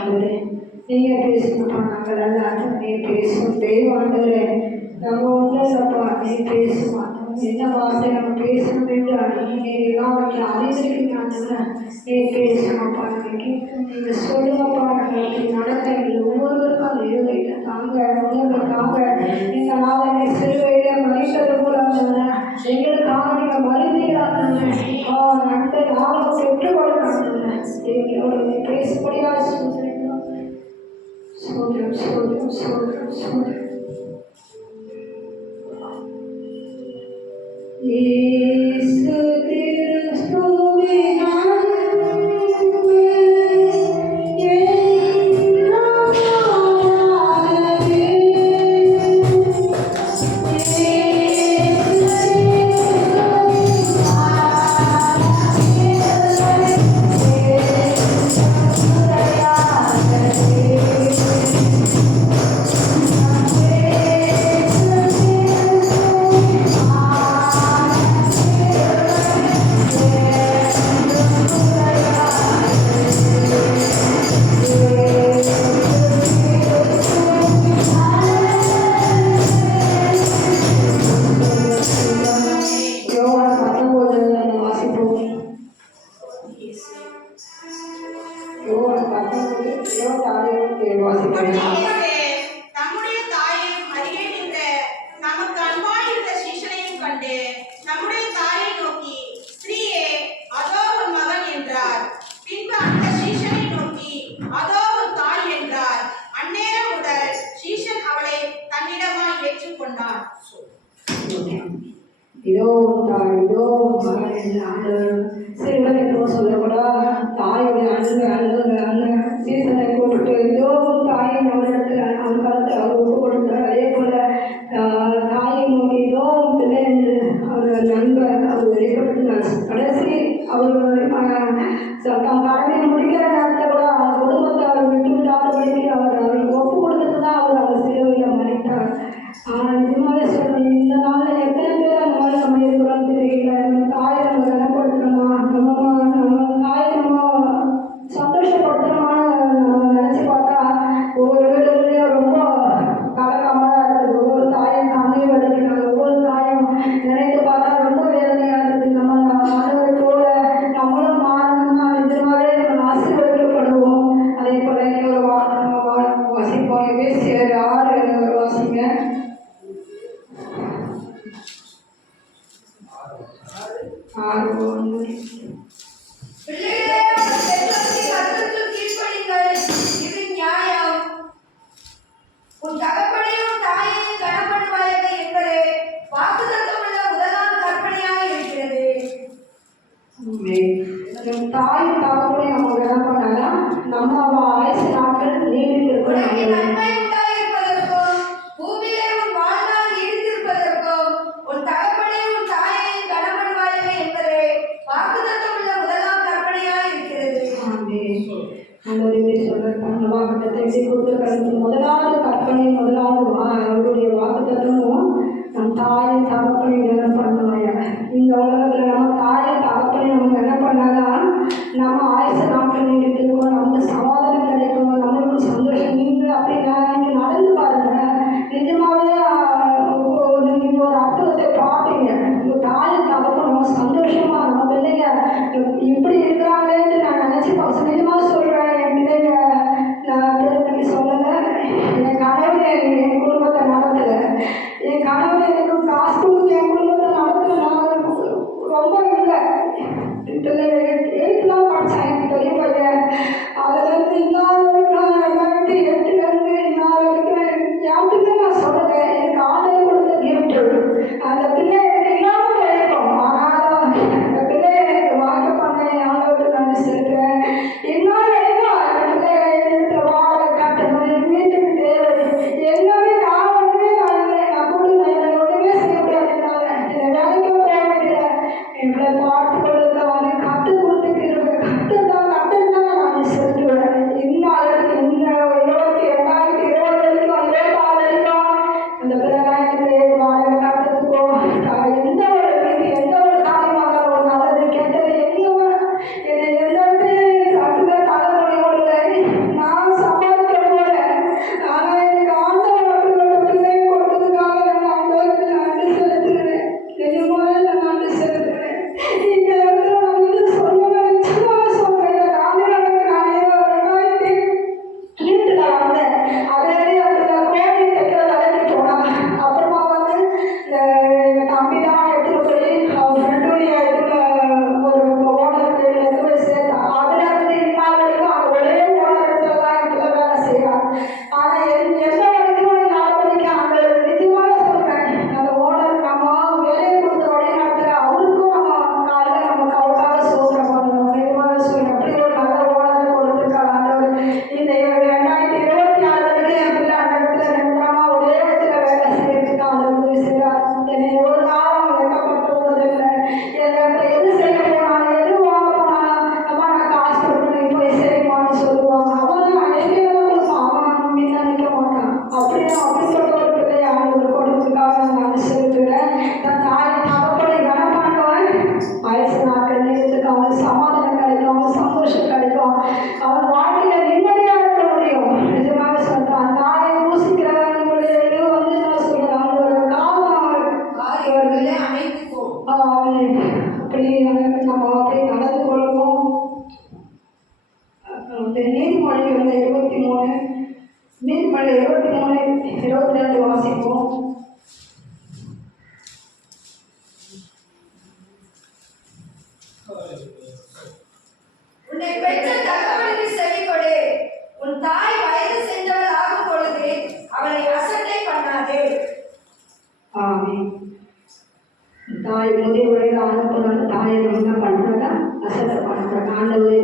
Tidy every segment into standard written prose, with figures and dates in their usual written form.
ஆண்டவரே. நீங்கள் பேசுங்கப்பா, நாங்கள் எல்லாத்தையும் நீ பேசும் தெய்வம் ஆண்டவரே. நம்ம ஒன்றும் நீ பேச மாட்டோம். என்ன வார்த்தை நம்ம பேசணும் என்று எல்லாம் அவருக்கு அறிந்திருக்கீங்க ஆண்டவரே. நீ பேசணும்ப்பா, நீங்கள் சொல்லுங்கப்பா. நாங்கள் நடத்த ஒவ்வொருவருக்கும் அந்த இருவையில தாங்க உங்களுக்காக இந்த நாளை நீ சிறுவையில மனிதர் கூட எங்களுக்காக நீங்கள் மறுந்தீங்களாங்க. அந்த நாளை பெற்றுக்கொள்ள எங்களோட பேசப்படியா சொல்றீங்களா? சோதரம் சோதரம் சோதரம் சோதரம் இயேசு கிறிஸ்துவே இதோ தாய் இதோ மகன் என்று ஆண்டவர் சிறுவனை போல சொல்லக்கூடா. தாயுடைய அண்ணன் சீசனை போட்டு இதோ தாயை அவரிடத்தில் அவன் காலத்தில் அவர் ஒப்பு கொடுத்தார். அதே போல தாயை நோக்கி இதோ பிள்ளை என்று அவர் நண்பர் அவர் வெளிப்படுத்தினார். கடைசி அவர் தம் கடமையை முடிக்கிற நேரத்தில் கூட அவர் குடும்பத்தை அவர் விட்டு விடாதபடிக்கு அவர் ஒப்பு கொடுத்துட்டு தான் அவர் சிறுவையில் மறைத்தார். ஆனால் நிஜமாவே சொல்றேன், இந்த நாளில் எத்தனை பேர் அந்த மாதிரி நம்ம இருக்கிறோம் தெரியல. நம்ம தாயை நம்ம கனப்படுத்தணுமா, நம்ம தாயை நம்ம சந்தோஷப்படுத்தணுமான்னு நம்ம நினச்சி பார்த்தா ஒவ்வொரு வீடுகளையும் ரொம்ப கலக்கமாக இருக்குது. ஒவ்வொரு தாயும் கண்ணீர் வடிக்கிறாங்க. ஒவ்வொரு தாயும் நினைத்து பார்த்தா ரொம்ப வேதனையாக இருக்குது. நம்ம அந்த ஆண்டவரை போல நம்மளும் மாறணும்னா நிஜமாவே நம்ம ஆசீர்வதிக்கப்படுவோம். அதே போல ஒரு வாசிப்போம். எபேசியர் 6 வாசிங்க. தாய் தகப்பனை நம்ம என்ன பண்ணாங்க, நம்ம ஆயுசு நாட்கள் நீடித்திருக்கணும். முதலாவது கற்பனை, முதலாவது அவருடைய வாக்குத்தத்தமும் நம் தாயை தகப்பனை என்ன பண்ணுவாங்க. இந்த உலகத்தில் நம்ம தாயை தகப்பனை நம்ம என்ன பண்ணாதான் நம்ம ஆயுச நாட்கள் நீடித்திருக்கோம், நமக்கு சமாதானம் கிடைக்கும், நம்மளுக்கு சந்தோஷம். நீங்கள் அப்படின்னா நீங்கள் நடந்து பாருங்க, நிஜமாவே நீங்கள் ஒரு அர்த்தத்தை பார்ப்பீங்க. உங்கள் தாயை தகப்பனும் சந்தோஷமா நம்ம பிள்ளைங்க இப்படி இருக்கிறாங்களேன்னு நான் நினச்சி நிஜமாக சொல்கிறேன். என் பிள்ளைங்க நான் திருப்பி சொல்லலை, என் கணவர் என் குடும்பத்தை நடத்தலை, என் கணவர் எனக்கு காசு கொடுத்து என் குடும்பத்தை நடத்தலை. நான் ரொம்ப இல்லை, 8th படித்தேன். எனக்கு பெரிய பையன். அதுலேருந்து நீதிமொழிகள் 23 நீதிமொழி 23:22 வாசிப்போம். உன்னை பெற்ற தகவலுக்கு செவி கொடு. உன் தாய் வயது சென்றவள் ஆகும் பொழுது அவளை அசட்டை பண்ணாதே. ஆமென். தாய் முதியவரை அனுப்புறாங்க. தாயை நம்ம என்ன பண்ணுறாங்க? அசட்டை பண்ணுறாங்க. ஆண்டவரே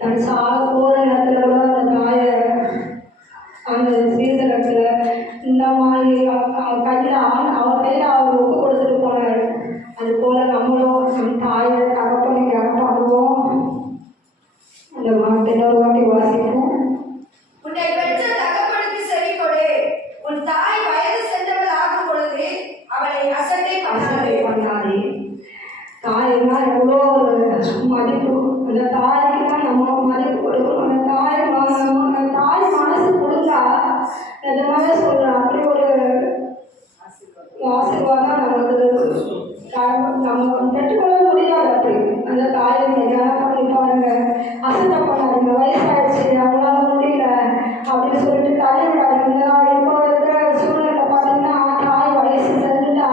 தன் சாக போகிற நேரத்தில் கூட அந்த தாயை அந்த சீசனத்தில் இந்த மாதிரி கையில் அவர் கையில் அவர் ஒப்பு கொடுத்துட்டு போனார். அது போல் நம்மளும் நம் தாயை தகப்பனுக்கு இறப்பாடுவோம். அந்த வார்த்தை இன்னொரு வாட்டி வாசிப்போம். உன்னை பெற்ற தகப்பனுக்கு செவி கொடு. உன் தாய் வயது சென்றவள் ஆகும் பொழுது அவளை அசட்டை பண்ணாதே. தாய்னா எவ்வளோ ஒரு மதிப்பு. அந்த தாய்க்கு தான் நம்ம மதிப்பு கொடுக்கணும். அந்த தாய் மனசு கொடுத்தா நிஜமாவே சொல்கிறேன், அப்படி ஒரு ஆசீர்வாதம் நம்ம பெற்றுக்கொள்ள முடியாது. அப்படி அந்த தாயை தியானம் பண்ணி பாருங்க. அசட்டை பண்ணாதீங்க. வயசாயிடுச்சு, அவங்களால முடியல அப்படின்னு சொல்லிட்டு தள்ளி விடாதீங்க. இப்போ இருக்கிற சூழ்நிலை பார்த்தீங்கன்னா தாய் வயசு செஞ்சுட்டா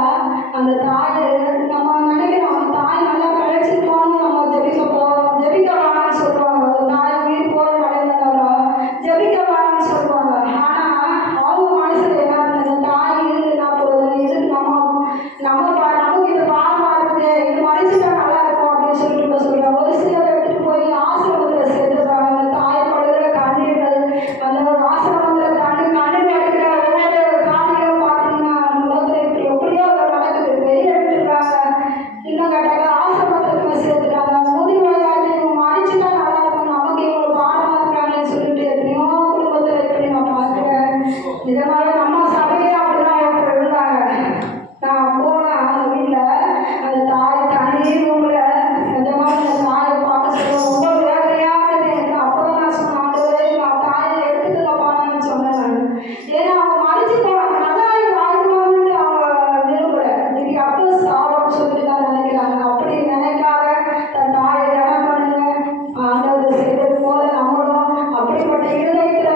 அந்த தாயை நம்ம நினைக்கிறோம் தாய் நல்லா கழிச்சிருக்கோம்னு நம்ம ஜெபிக்க போகிறோம். ஜெபிக்க வேணாம்னு சொல்லுவாங்க. ஒரு தாய் உயிர் போகிற நிலைமையில ஜெபிக்க வேணாம்னு சொல்லுவாங்க. ஆனால் அவங்க மனசில் என்ன அந்த தாய் இருக்குன்னா போதும், இதுக்கு நமக்கு இது பாரமாக இருக்குது, இது மறைச்சிட்டா நல்லா இருக்கும் அப்படின்னு சொல்லிட்டு சொல்லுவாங்க. ஒரு சிலர் எடுத்துகிட்டு போய் ஆசிரமத்தில் சேர்த்துருக்காங்க. அந்த தாய் படுகிற கண்ணீர்கள், அந்த ஆசிரமத்தில் கண்ணீர் எடுக்கிற ஒவ்வொரு காலையிலும் பார்த்தீங்கன்னா உலகத்தில் எப்படியோ நடக்குது. வெளியே எடுத்துருக்காங்க, இன்னும் கேட்டாங்க ஆசிரமத்தில் போய் சேர்த்துட்டாங்க. முதிர்வயதாகி இவங்க மறைச்சிட்டா நல்லா இருக்கும், நமக்கு இவங்க பாரமாக இருக்கிறாங்கன்னு சொல்லிட்டு எத்தனையோ குடும்பத்தில் இப்படி நான் பார்க்குறேன். இதனால நம்ம சபையே அப்படிதான் ஒருத்தர் இருந்தாங்க. நான் போனேன் அவங்க வீட்டில். அந்த தாய் தனி ரூமில் நிஜமாக அந்த தாயை பார்க்க சொல்லுவோம். ரொம்ப வேதனையாக இருக்குது எனக்கு. அப்போ தான் நான் சொன்னேன், ஆண்டவரே நான் தாயை எடுத்துக்கப்பான்னு சொன்னேன் நான். ஏன்னா அவங்க மறைச்சு போனாங்க, நல்லா வாழ்வாங்கன்னு அவங்க விரும்பலை. இன்னைக்கு அப்போ சாப்பிடணும்னு சொல்லிட்டு தான் நினைக்கிறாங்க. அப்படி நினைக்காத தன் தாயை தினம் பண்ணுங்க. ஆண்டவர் செய்தது போல நம்மளும் அப்படிப்பட்ட இருதயத்தை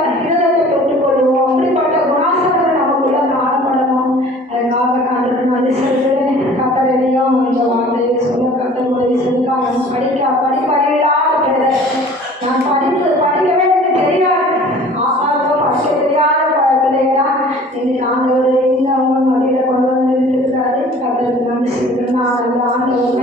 பெற்றுக்கொள்வோம். அப்படிப்பட்ட குணாசனங்கள் நமக்குள்ள காணப்படணும். அதுக்காக காண்றது நன்றி சொல்கிறேன். கத்தரையும் இந்த வார்த்தையை சொல்ல கத்தர் உதவி செஞ்சுக்காக படிப்பறிவில்லாத பிள்ளை. நான் படிக்கவே எனக்கு தெரியாது. ஆசாரோ படிக்க தெரியாத பிள்ளையா இன்னைக்கு ஆண்டவர் இந்த அவங்க மதியில் கொண்டு வந்து இருக்கிறாரு. கத்தருக்கு நன்றி சொல்கிறேன். நான் அந்த ஆண்டவர்